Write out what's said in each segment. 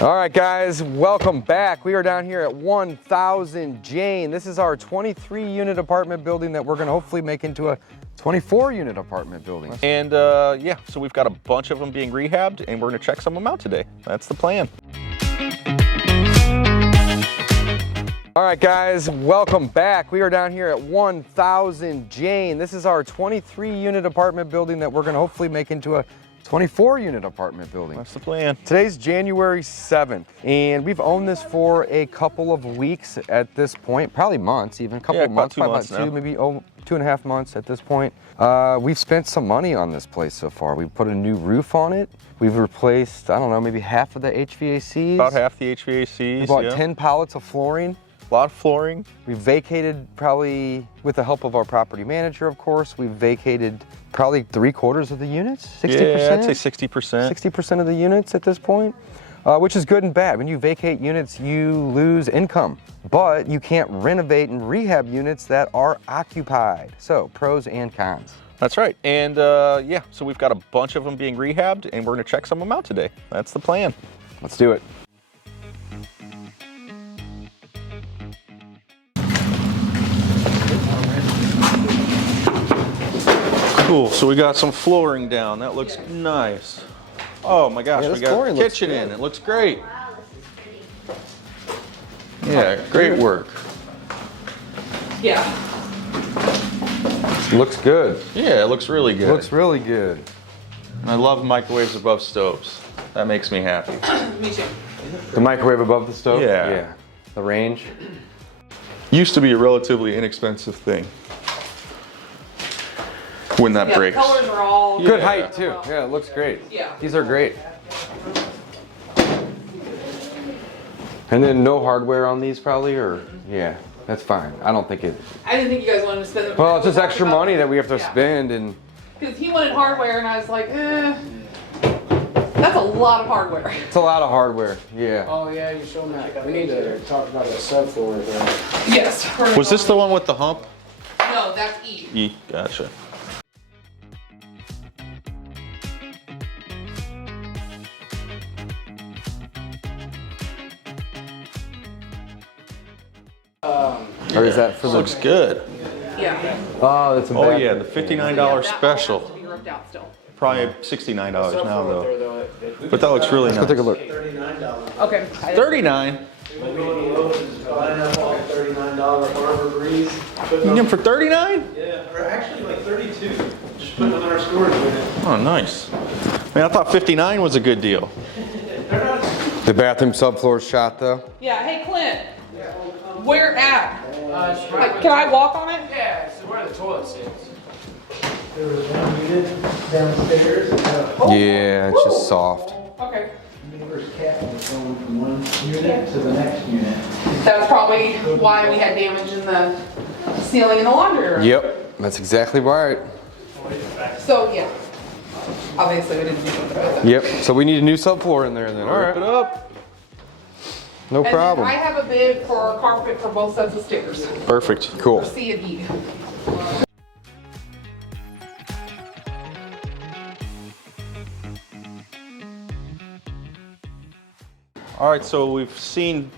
All right, guys, welcome back. We are down here at 1000 Jane. This is our 23-unit apartment building that we're going to hopefully make into a 24-unit apartment building. And yeah, so we've got a bunch of them being rehabbed, and we're going to check some of them out today. That's the plan. All right, guys, welcome back. We are down here at 1000 Jane. This is our 23-unit apartment building that we're going to hopefully make into a 24-unit apartment building. That's the plan. Today's January 7th, and we've owned this for a couple of weeks at this point, probably months, even a couple of months, probably about two, maybe 2.5 months at this point. We've spent some money on this place so far. We've put a new roof on it. We've replaced, I don't know, maybe half of the HVACs. About half the HVACs. We bought 10 pallets of flooring. A lot of flooring. We vacated, probably with the help of our property manager, of course, we've vacated probably 3/4 of the units, 60%? Yeah, I'd say 60%. 60% of the units at this point, which is good and bad. When you vacate units, you lose income, but you can't renovate and rehab units that are occupied. So pros and cons. That's right. And yeah, so we've got a bunch of them being rehabbed, and we're going to check some of them out today. That's the plan. Let's do it. Cool, so we got some flooring down. That looks nice. Oh my gosh, Yeah, we got a kitchen in. It looks great. Yeah, great work. Yeah. Looks good. Yeah, it looks really good. Looks really good. I love microwaves above stoves. That makes me happy. Me too. The microwave above the stove? Yeah. Yeah. The range? Used to be a relatively inexpensive thing. When that Yeah, breaks. the colors are all Good height too. Yeah, it looks great. Yeah. These are great. And then no hardware on these probably, or yeah, that's fine. I don't think it. I didn't think you guys wanted to spend. Well, it's just extra money that we have to spend, and Because he wanted hardware, and I was like, that's a lot of hardware. it's a lot of hardware. Yeah. Oh yeah, you showed me that. We need to talk about the subfloor there. Yes. Was this the one with the hump? No, that's E. Gotcha. Or is that for the? Looks good. Yeah. Oh, that's a Oh bad yeah, thing. the $59 That all has special. to be ripped out still. Probably $69 now Subfloor there, though. though, But that looks really Let's go take a nice. look. $39. Okay. 39? Maybe Lowe's is buying up like a $39 Harbor Breeze. You get them for 39? Yeah, or actually like 32. Just putting them in our storage unit. Oh, nice. Man, I thought 59 was a good deal. The bathroom subfloor shot though. Yeah. Hey, Clint. Where at? Like, can I walk on it? Yeah, it's where the toilet sits. There was one unit downstairs. Yeah, it's just soft. Okay. Neighbor's cat was going from one unit to the next unit. That's probably why we had damage in the ceiling in the laundry room. Yep, that's exactly right. So yeah. Obviously, we didn't do it. Yep. So we need a new subfloor in there then. All Rip it right. up. No And problem. I have a bid for carpet for both sets of stairs. Perfect. Cool. C and E. All right, so we've seen,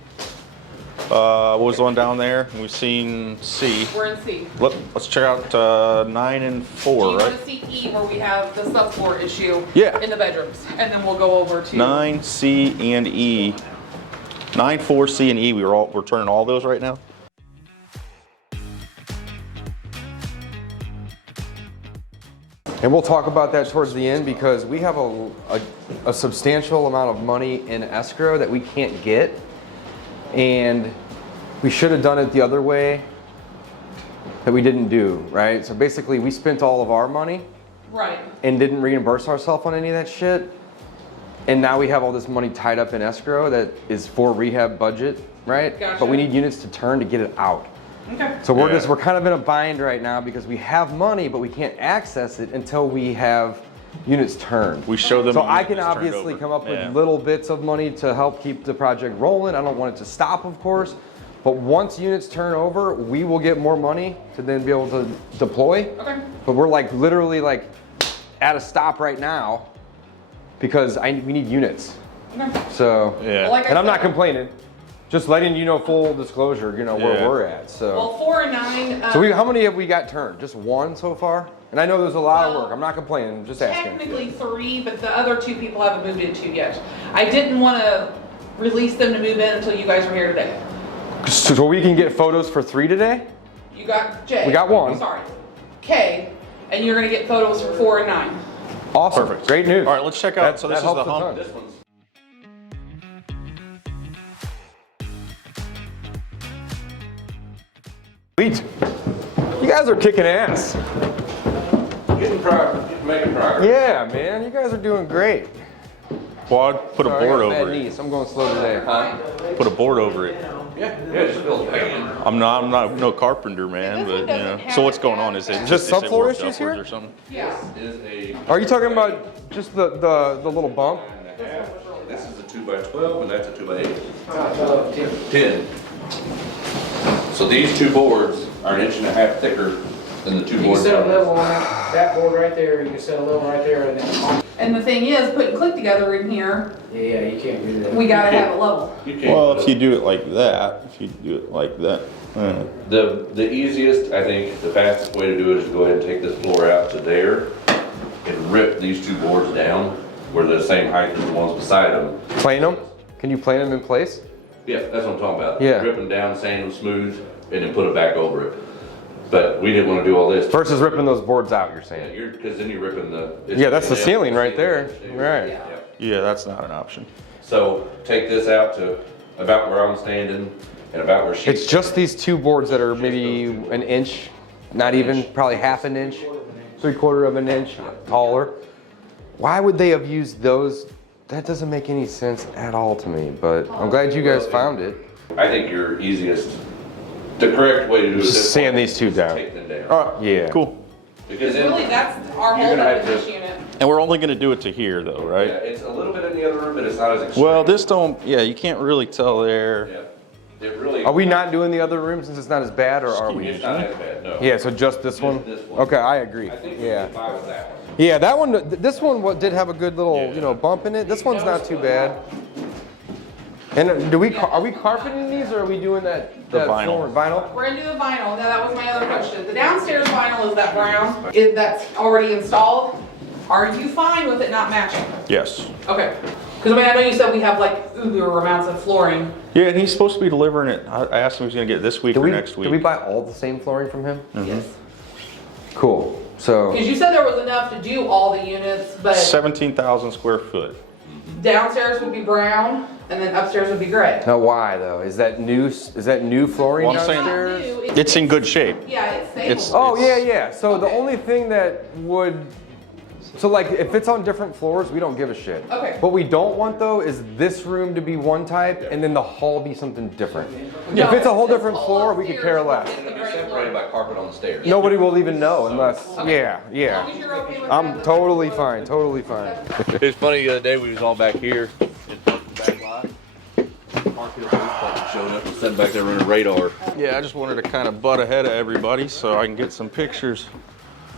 what was the one down there? We've seen C. We're in C. Let's check out 9 and 4, Do you right? want to see E where we have the subfloor issue Yeah. in the bedrooms? And then we'll go over to 9, C, and E. 9, 4, C, and E. We're turning all those right now? And we'll talk about that towards the end because we have a substantial amount of money in escrow that we can't get. And we should have done it the other way that we didn't do, right? So basically we spent all of our money Right. and didn't reimburse ourselves on any of that shit. And now we have all this money tied up in escrow that is for rehab budget, right? Gotcha. But we need units to turn to get it out. Okay. So we're Yeah. we're kind of in a bind right now because we have money, but we can't access it until we have units turned. We show them. So a I unit can that's turned obviously over. come up Yeah. with little bits of money to help keep the project rolling. I don't want it to stop, of course. But once units turn over, we will get more money to then be able to deploy. Okay. But we're like literally like at a stop right now because we need units. So, Yeah. Like I and I'm not said- complaining. Just letting you know, full disclosure, you know, where Yeah. we're at, so. Well, 4 and 9. So how many have we got turned? Just one so far? And I know there's a lot of Well, work. I'm not complaining, I'm just asking. Technically 3, but the other 2 people haven't moved into yet. I didn't want to release them to move in until you guys were here today. So we can get photos for 3 today? You got Jay. We got 1. Sorry. K, and you're gonna get photos for 4 and 9. Awesome. Perfect. Great news. All right, let's check out. So this that is the helps a hump. ton. This one's Sweet. You guys are kicking ass. Getting progress, making progress. Yeah, man. You guys are doing great. quad. Put a Sorry, I board got bad over it. knees. I'm going slow today. Put a board over it. Yeah, just build back in. I'm not no carpenter, man, This one but you doesn't know. have So what's it going as on? Is it that. Just is it subfloor worked issues upwards here? or something? Yeah. Is a Are you talking about just the little bump? 9.5. This is a 2x12 and that's a 2x8. 10. So these 2 boards are 1.5 inches thicker than the 2 You can boards. set a level on that board right there, you can set a level right there, and then, And the thing is, putting click together in here, yeah, you can't do that. we gotta have it level. You can't. Well, if you do it like that, The easiest, I think, the fastest way to do it is to go ahead and take this floor out to there and rip these 2 boards down where they're the same height as the ones beside them. Plane them? Can you plane them in place? Yeah, that's what I'm talking about. Yeah. Rip them down, sand them smooth, and then put it back over it. But we didn't want to do all this. Versus ripping those boards out, you're Yeah, saying? because then you're ripping the. Yeah, that's the yeah, ceiling right there. Right. Yeah. yeah, that's not an option. So take this out to about where I'm standing and about where she's. It's just these 2 boards that are maybe an inch, not even, probably half an inch, 3/4 of an inch taller. Why would they have used those? That doesn't make any sense at all to me, but I'm glad you guys found it. I think your easiest, the correct way to do it. Just this sand way these 2 is down. Take them down. Yeah. Cool. Because Really, then, that's our You're whole gonna have this to- unit. And we're only gonna do it to here though, yeah, right? it's a little bit in the other room, but it's not as extreme. Well, this don't, yeah, you can't really tell there. Yeah. It really. Are we not doing the other room since it's not as bad, or are we? It's not as bad, no. Yeah, so just this one? this one. Okay, I agree. I think we'll Yeah. be fine with that one. Yeah, that one, this one did have a good little, you know, bump in it. This one's not too bad. And are we carpeting these, or are we doing that vinyl. floor vinyl? We're gonna do the vinyl. Now, that was my other question. The downstairs vinyl is that brown, that's already installed. Are you fine with it not matching? Yes. Okay. Because I mean, I know you said we have like uber amounts of flooring. Yeah, and he's supposed to be delivering it. I asked him if he's gonna get it this week or next week. Did we buy all the same flooring from him? Yes. Cool. So, Because you said there was enough to do all the units, but 17,000 square foot. downstairs would be brown and then upstairs would be gray. now why though? Is that new flooring Well, I'm saying- downstairs? New, It's in good shape. Yeah, it's It's- stable. Oh, yeah. So the Okay. only thing that would, so like if it's on different floors, we don't give a shit. Okay. What we don't want though is this room to be one type and then the hall be something different. No, If it's a whole this different whole floor, we could care upstairs less. is the It'll be gray separated floor. by carpet on the stairs. Nobody will even know unless, yeah. As long as you're okay with that, I'm that's totally fine. fine. It's funny, the other day we was all back here, in the back lot. Parkhill Police Department showed up and sitting back there running radar. Yeah, I just wanted to kind of butt ahead of everybody so I can get some pictures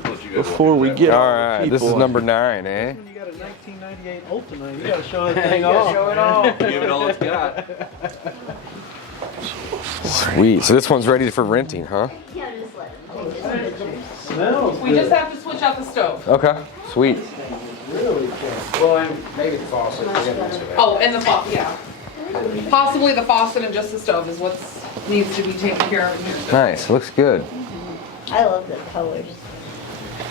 Let you guys before walk we through get that. All right, this is people. number 9, eh? You got a 1998 Ultima. You gotta show that thing off. Show it off. Give it all it's got. Sweet. So this one's ready for renting, huh? Yeah, just let them take this picture. Smells We just have to switch out the stove. Okay. Sweet. really good. Well, and maybe the faucet, we didn't mention that. Oh, and the faucet, yeah. Possibly the faucet and just the stove is what needs to be taken care of in here. Nice. Looks good. I love the colors.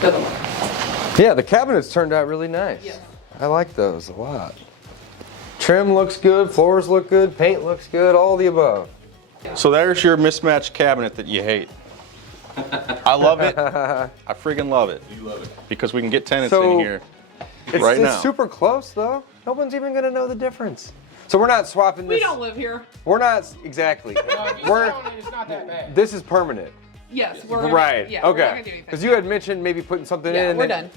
Doesn't look. Yeah, the cabinets turned out really nice. Yes. I like those a lot. Trim looks good, floors look good, paint looks good, all the above. So there's your mismatched cabinet that you hate. I love it. I friggin' love it. You love it. Because we can get tenants So, in here It's, right it's now. super close though. No one's even gonna know the difference. So we're not swapping We this. don't live here. We're not exactly. No, if you We're. sit on it, it's not that bad. This is permanent. Yes, we're gonna, Right. Yeah, we're not okay. gonna do anything. Because you had mentioned maybe putting something Yeah, in. we're that- done.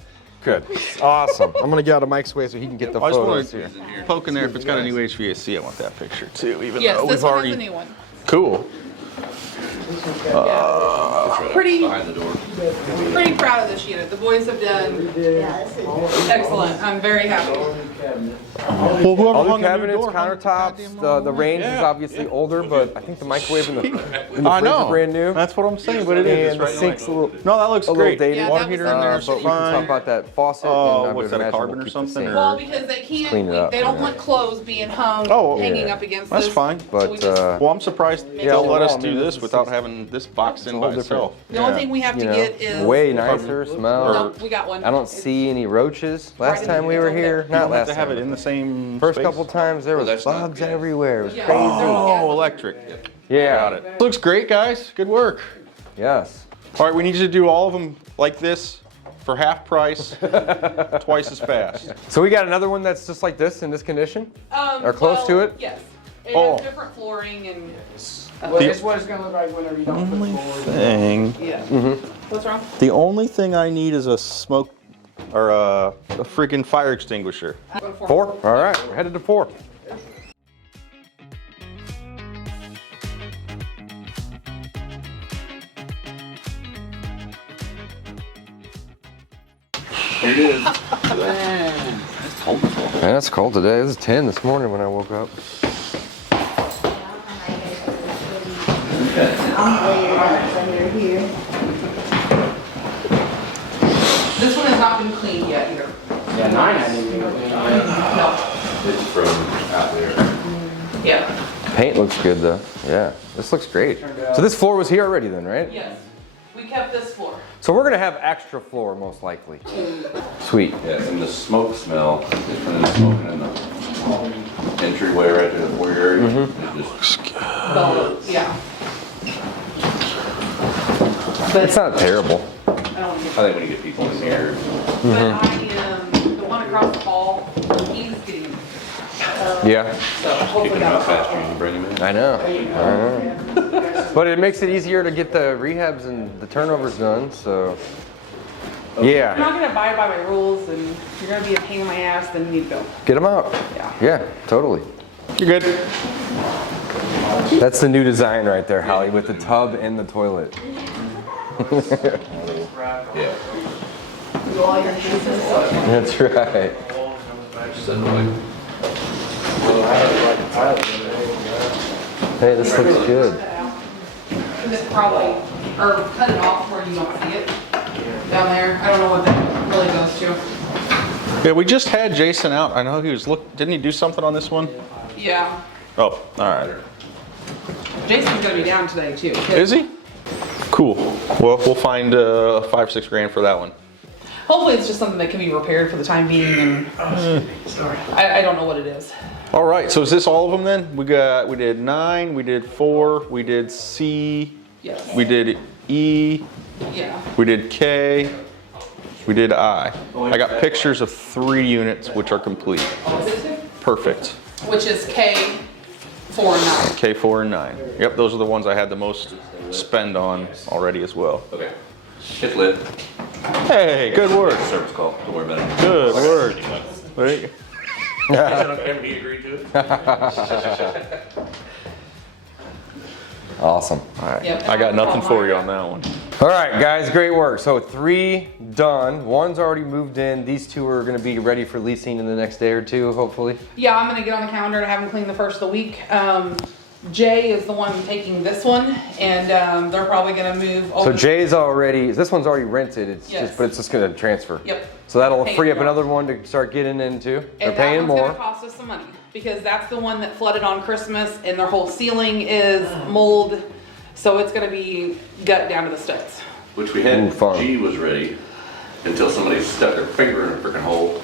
Good. Awesome. I'm gonna get out of Mike's way so he can get the I just photos want here. to poke in there if it's got a new HVAC. I want that picture too, even Yes, though this we've one already. is a new one. Cool. Pretty, Behind the door. pretty proud of this unit. The boys have done Yeah, this is excellent. I'm very happy. cabinets. Well, whoever All new hung the new cabinets, door hung the countertops, goddamn the range is Yeah. obviously older, but I think the microwave and the fridge I are know. brand new. That's what I'm saying, but it is. And the sink's a little No, that looks little great. dated. Yeah, Water that heater was in in there there, is But we can talk fine. about that faucet. Oh, and I what's would that, a imagine carbon we'll or keep the something, same. or- Well, because they can't, Clean it up, they don't yeah. want clothes being hung, Oh, hanging yeah. up against That's this. fine. So we But just- Well, I'm surprised Yeah, they'll let us overall, I do mean, this this without is- having this boxed in a by whole different- itself. The only thing we have to You know, get is. way nicer smell. No, we got one. I don't It's- see any roaches. Last Right, time we it's were over here, there. You not don't have last to have time. it in the same First space? couple times there was that's not bugs gas. everywhere. It was Yeah. crazy. Oh, electric. Yeah. Got it. Looks great, guys. Good work. Yes. All right, we need you to do all of them like this for half price, twice as fast. So we got another one that's just like this in this condition? Or close well, to it? Yes. It Oh. has different flooring and, Well, this is what it's gonna look like whenever you don't put forward. Thing. yeah. What's wrong? The only thing I need is a smoke or a freaking fire extinguisher. 4? All right, we're headed to 4. Here it is. Man, it's cold today. It was 10 this morning when I woke up. Under here. This one has not been cleaned yet either. Yeah, 9 I didn't even clean. No. It's from out there. Yeah. Paint looks good though. Yeah, this looks great. So this floor was here already then, right? Yes. We kept this floor. So we're gonna have extra floor most likely. Sweet. Yeah, and the smoke smell is from the smoking in the entryway right there, the foyer area. It just Yeah. But It's not terrible. I don't get I think when you get people in here, But I am, the one across the hall, he's getting, Yeah, so kick hopefully them out that'll faster and bring them in. I know. But it makes it easier to get the rehabs and the turnovers done, so. I'm Yeah, not gonna abide by my rules and you're gonna be a pain in my ass, then you need to go. get them out. Yeah. Yeah, totally. You're good. That's the new design right there, Holly, with the tub and the toilet. Yeah. Do all your cases. That's right. Send away. Hey, this looks good. Just probably, or cut it off where you don't see it down there. I don't know what that really goes to. Yeah, we just had Jason out. I know he was didn't he do something on this one? Yeah. Oh, all right. Jason's gonna be down today too. Is he? Cool. Well, we'll find $5-6 grand for that one. Hopefully it's just something that can be repaired for the time being and I don't know what it is. All right. So is this all of them then? We did 9, we did 4, we did C, Yes. we did E, Yeah. we did K, we did I. I got pictures of 3 units which are complete. Perfect. Which is K 4 and 9. K4 and 9. Yep, those are the ones I had the most spend on already as well. Okay. It's lit. Hey, good work. Service call. Don't worry about it. Good work. There you Awesome. All right. Yep. I got nothing for you on that one. All right, guys, great work. So 3 done. 1's already moved in. These 2 are gonna be ready for leasing in the next day or 2, hopefully. Yeah, I'm gonna get on the calendar to have them clean the first of the week. Jay is the one taking this one and they're probably gonna move So over. Jay's already, this one's already rented, it's Yes. just, but it's just gonna transfer. Yep. So that'll Paying free up more. another one to start getting into. They're And paying that one's more. gonna cost us some money because that's the one that flooded on Christmas and their whole ceiling is mold. So it's gonna be gut down to the studs. Which we Ooh, had, fun. G was ready until somebody stuck their finger in a freaking hole.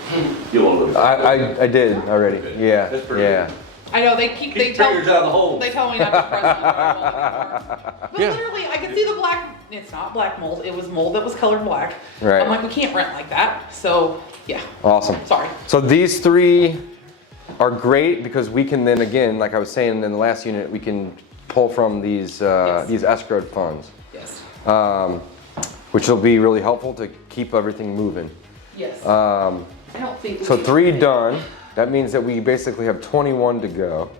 You won't look. I did already, yeah, That's pretty yeah. I know, they Keep your fingers out of the hole. They tell me not to press them. But literally, I could see the black, it's not black mold, it was mold that was colored black. Right. I'm like, we can't rent like that, so, yeah, Awesome. sorry. So these 3 are great because we can then again, like I was saying in the last unit, we can pull from these escrowed funds, Yes, which will be really helpful to keep everything moving. yes. Uh, I don't think. we So can- 3 done. That means that we basically have 21 to go.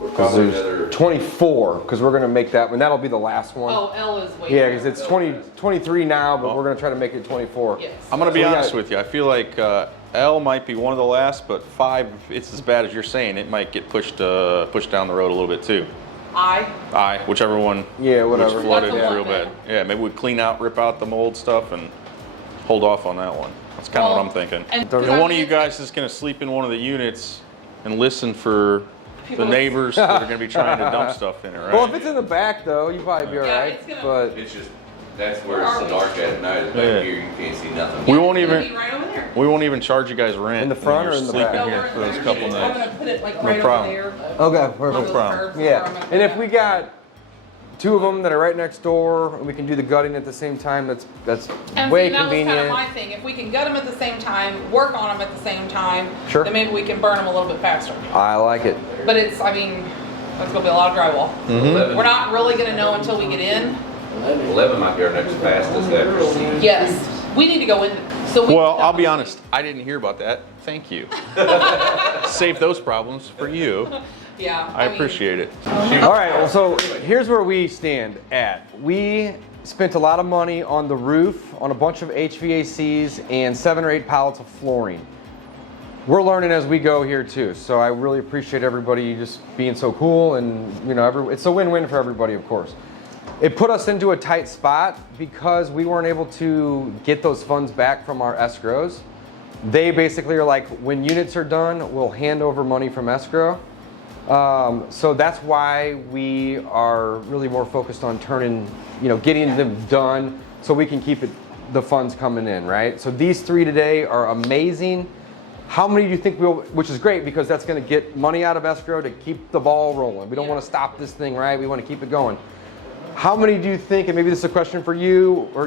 Because Probably there's another, 24, because we're gonna make that one, that'll be the last one. Oh, L is way. Yeah, because it's 23 now, but we're gonna try to make it 24. Yes. I'm gonna be So, yeah. honest with you. I feel like L might be one of the last, but 5, it's as bad as you're saying. It might get pushed down the road a little bit too. I, whichever one. Yeah, whatever. Was flooded That's a real lot bad. Yeah, maybe we clean out, rip out the mold stuff, and hold off on that one. That's kind of what I'm thinking. And And one of you guys is going to sleep in one of the units and listen for the neighbors that are going to be trying to dump stuff in it, right? Well, if it's in the back though, you probably be all Yeah, right. it's gonna- But It's just, that's where it's so dark at night, is back Yeah. here, you can't see nothing. We won't It's gonna even be right over there. we won't even charge you guys rent In the when front you're or in the sleeping back? No, here we're in for those there. couple I'm nights. gonna put it like No right problem. over there. okay, On perfect. those problem. curves is where I'm Yeah, gonna and if put we it. got 2 of them that are right next door, and we can do the gutting at the same time, that's And way see, that was kind convenient. of my thing. If we can gut them at the same time, work on them at the same time, Sure. then maybe we can burn them a little bit faster. I like it. But it's, I mean, that's gonna be a lot of drywall. 11 We're not really gonna know until we get in. 11 might be our next fastest after C. Yes, we need to go in. So we. Well, I'll be honest, I didn't hear about that. Thank you. Save those problems for you. Yeah. I mean, appreciate it. All right, well, so here's where we stand at. We spent a lot of money on the roof, on a bunch of HVACs, and 7 or 8 pallets of flooring. We're learning as we go here too, so I really appreciate everybody just being so cool, and you know, it's a win-win for everybody, of course. It put us into a tight spot because we weren't able to get those funds back from our escrows. They basically are like, when units are done, we'll hand over money from escrow. So that's why we are really more focused on turning, you know, getting them done so we can keep the funds coming in, right? So these 3 today are amazing. How many do you think which is great because that's gonna get money out of escrow to keep the ball rolling. We don't wanna stop this thing, right? We wanna keep it going. How many do you think, and maybe this is a question for you or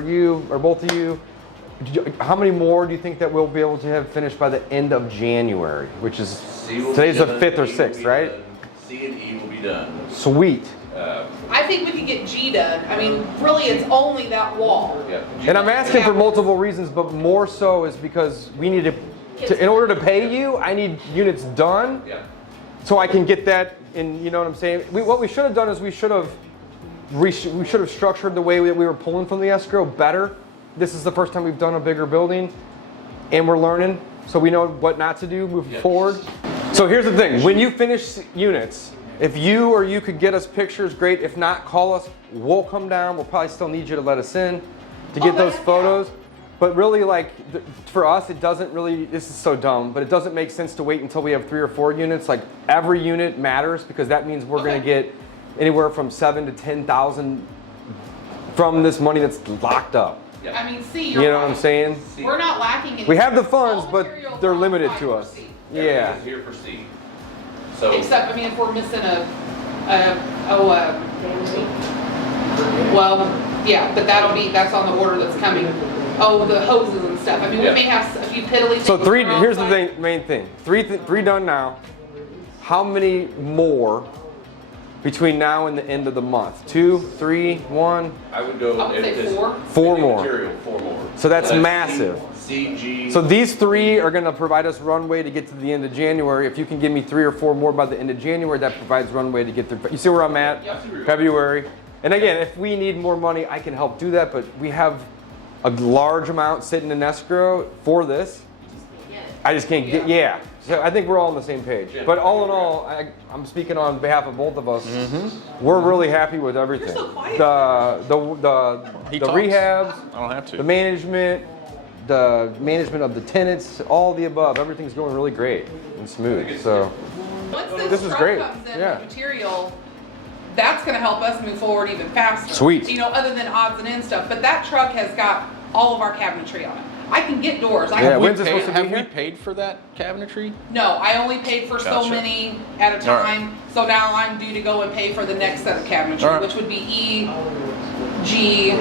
both of you, how many more do you think that we'll be able to have finished by the end of January, which is, C will be today's the done, 5th or E will 6th, be right? done, C and E will be done. Sweet. I think we could get G done. I mean, really, it's only that wall. Yeah. And I'm asking for multiple reasons, but more so is because we need to in order to pay you, I need units done Yeah. so I can get that in, you know what I'm saying? What we should have done is we should have structured the way that we were pulling from the escrow better. This is the first time we've done a bigger building and we're learning, so we know what not to do moving forward. So here's the thing, when you finish units, if you could get us pictures, great. If not, call us, we'll come down. We'll probably still need you to let us in to get those photos. But really, like, for us, it doesn't really, this is so dumb, but it doesn't make sense to wait until we have 3 or 4 units. Like, every unit matters because that means we're gonna get anywhere from 7 to 10,000 from this money that's locked up. I mean, C, You you're know what I'm right. saying? We're not lacking anything. We have the funds, All but materials they're are limited fine to for us. C. Yeah. Everything's here for C. So. Except, I mean, if we're missing well, yeah, but that's on the order that's coming. Oh, the hoses and stuff. I mean, we Yeah. may have a few piddly things. So 3, on here's the site. main thing. 3 done now. How many more between now and the end of the month? 2, 3, 1? I would go. I would say if this- 4. 4 any more. Material, 4 more. So that's C, massive. C, G. So these 3 are gonna provide us runway to get to the end of January. If you can give me 3 or 4 more by the end of January, that provides runway to get through. You see where I'm at? Yep. February. And again, if we need more money, I can help do that, but we have a large amount sitting in escrow for this. I just can't get, yeah. So I think we're all on the same page. But all in all, I'm speaking on behalf of both of us. We're really happy with everything. You're so quiet. He The talks. rehabs, I don't have the to. management of the tenants, all the above. Everything's going really great and smooth. So Once This this is truck great. comes in Yeah. with material, that's gonna help us move forward even faster. Sweet. You know, other than odds and ends stuff, but that truck has got all of our cabinetry on it. I can get doors. I Yeah, can, when's it supposed to be Have we here? paid for that cabinetry? no, I only paid for so Gotcha. many at a All right. time. So now I'm due to go and pay for the next set of cabinetry, All right. which would be E, G,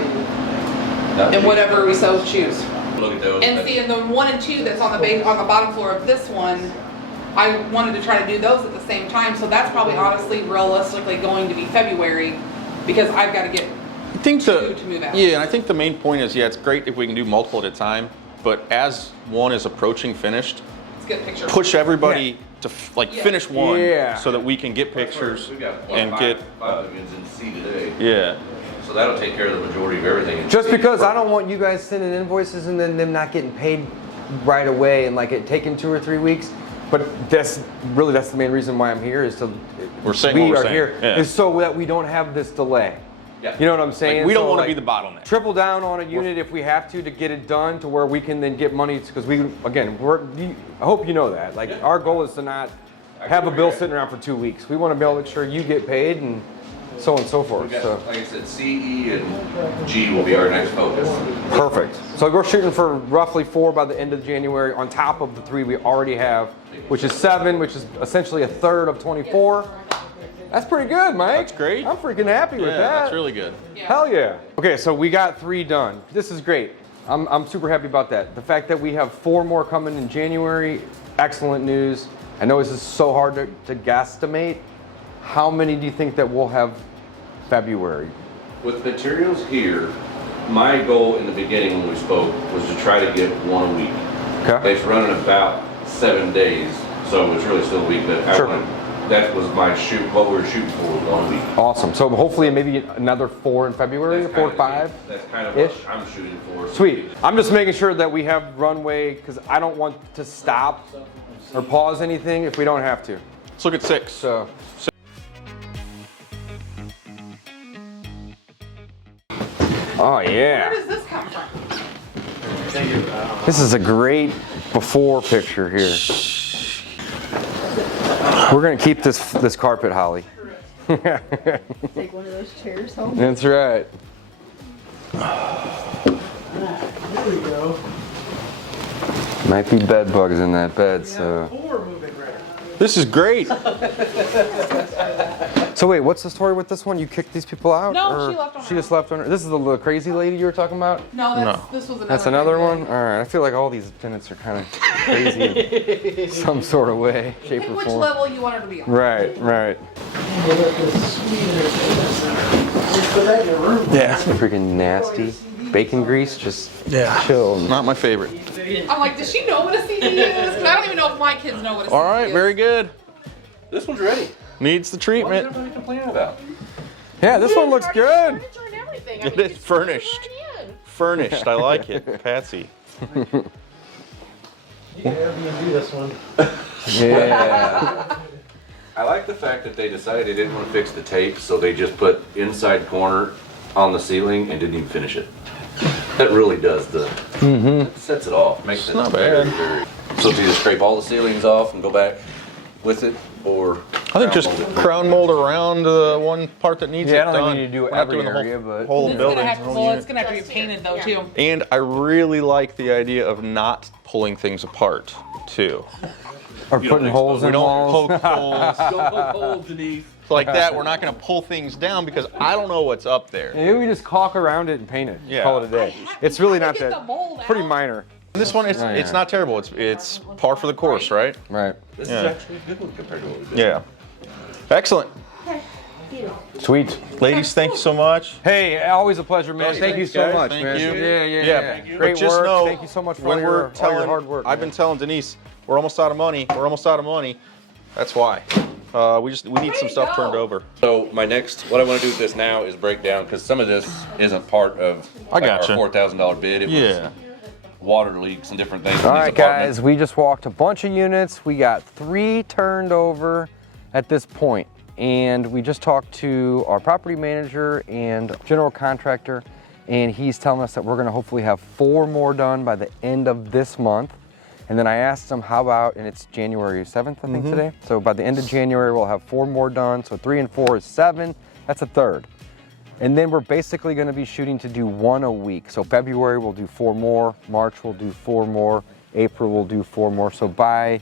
That'd and be- whatever we so choose. Look at those. And see, and the 1 and 2 that's on the bottom floor of this one, I wanted to try to do those at the same time. So that's probably honestly, realistically going to be February because I've got to get. I think to move out. yeah, and I think the main point is, yeah, it's great if we can do multiple at a time, but as one is approaching finished, Let's get a picture. push everybody to Yeah. finish one, Yeah. so that we can get pictures We got what, and five- get 5 millions in C today. yeah. So that'll take care of the majority of everything. in just C. because I don't want you guys sending invoices and then them not getting paid right away and like it taking 2 or 3 weeks. But that's the main reason why I'm here is to We're saying what we're saying. here Yeah. is so that we don't have this delay. Yeah. You know what I'm saying? Like, we don't So, want to like, be the bottleneck. triple down on a unit if we have to get it done to where we can then get money because I hope you know that. Like our goal is to not have a bill sitting around for 2 weeks. We want to be able to make sure you get paid and so on and so We forth. got, So like I said, CE and G will be our next focus. perfect. So we're shooting for roughly 4 by the end of January on top of the 3 we already have, which is 7, which is essentially a third of 24. That's pretty good, Mike. That's great. I'm freaking happy with Yeah, that. that's really good. Hell yeah. Okay, so we got 3 done. This is great. I'm super happy about that. The fact that we have 4 more coming in January, excellent news. I know this is so hard to guesstimate. How many do you think that we'll have February? With materials here, my goal in the beginning when we spoke was to try to get 1 a week. Okay. It's running about 7 days, so it's really still a week, but Sure. that was what we were shooting for, 1 week. Awesome. So hopefully maybe another 4 in February, That's 4 or kinda- 5. That's kind of ish? what I'm shooting for. Sweet. I'm just making sure that we have runway because I don't want to stop or pause anything if we don't have to. Let's look at 6. So. Oh yeah. Where does this come from? This is a great before picture here. We're gonna keep this carpet, Holly. Take one of those chairs home. That's right. There we go. Might be bed bugs in that bed, so. 4 moving right. This is great. So wait, what's the story with this one? You kicked these people out? No, or she left on her She just own. left on her. This is the little crazy lady you were talking about? No, this was another. That's another thing. one? All right, I feel like all these tenants are kind of crazy in some sort of way, shape Pick or which form. level you want her to be on. Right, right. We'll let this sweetener Let's put that in your room. Yeah. Freaking nasty. Bacon grease, just chill. Not my favorite. I'm like, does she know what a CD is? 'Cause I don't even know if my kids know what a CD is. All right, very good. This one's ready. Needs the What is treatment. everybody complaining about? Yeah, this one looks good. Furniture and everything. I It mean, is it's furnished. right in. Furnished. I like it. Patsy. You can Airbnb this one. Yeah. I like the fact that they decided they didn't want to fix the tape, so they just put inside corner on the ceiling and didn't even finish it. That really does sets it off. Makes it not very, bad. very. So do you just scrape all the ceilings off and go back with it, or? I think just crown mold around the one part that needs Yeah, it I don't think done. we need to do We're not every doing the area, but- whole It's building. gonna have to, whole well, unit. it's gonna have to be painted though too. And I really like the idea of not pulling things apart too. Or putting holes We in don't walls. poke holes like that. We're not going to pull things down because I don't know what's up there. Maybe we just caulk around it and paint it. Yeah. Call it a day. It's really not Get the that. mold Pretty out. minor. This one, it's not terrible. It's par for the course, right? Right. This Yeah. is actually a good one compared to what we did. Yeah. Excellent. Sweet. Ladies, thank you so much. Hey, always a pleasure, man. Hey, Thank you thanks, so guys. much, Thank man. you. Yeah. But Great just work. know, Thank you so much for when all your, we're telling, all your hard work. I've man. been telling Denise, we're almost out of money. We're almost out of money. That's why. We need some stuff turned over. So what I want to do with this now is break down, because some of this isn't part of I like, gotcha. our $4,000 bid. It was water leaks and different things. in All these right, apartments. guys, we just walked a bunch of units. We got 3 turned over at this point, and we just talked to our property manager and general contractor, and he's telling us that we're gonna hopefully have 4 more done by the end of this month. And then I asked him, how about, and it's January 7th, I think today. So by the end of January, we'll have 4 more done. So 3 and 4 is 7, that's a third. And then we're basically gonna be shooting to do 1 a week. So February we'll do 4 more, March we'll do 4 more, April we'll do 4 more. So by,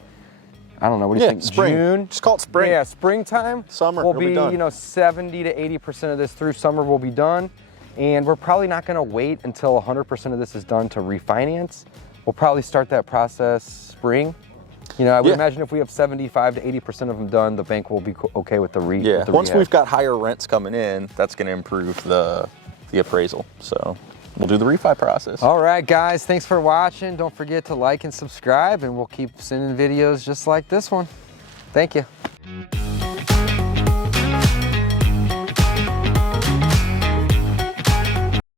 I don't know, what do you think? spring. June? Just call it spring. Yeah, springtime. Summer, We'll it'll be be, done. 70 to 80% of this through summer will be done. And we're probably not gonna wait until 100% of this is done to refinance. We'll probably start that process spring. I would imagine if we have 75 to 80% of them done, the bank will be okay with the Yeah. Once rehab. we've got higher rents coming in, that's going to improve the appraisal. So we'll do the refi process. All right, guys, thanks for watching. Don't forget to like and subscribe, and we'll keep sending videos just like this one. Thank you.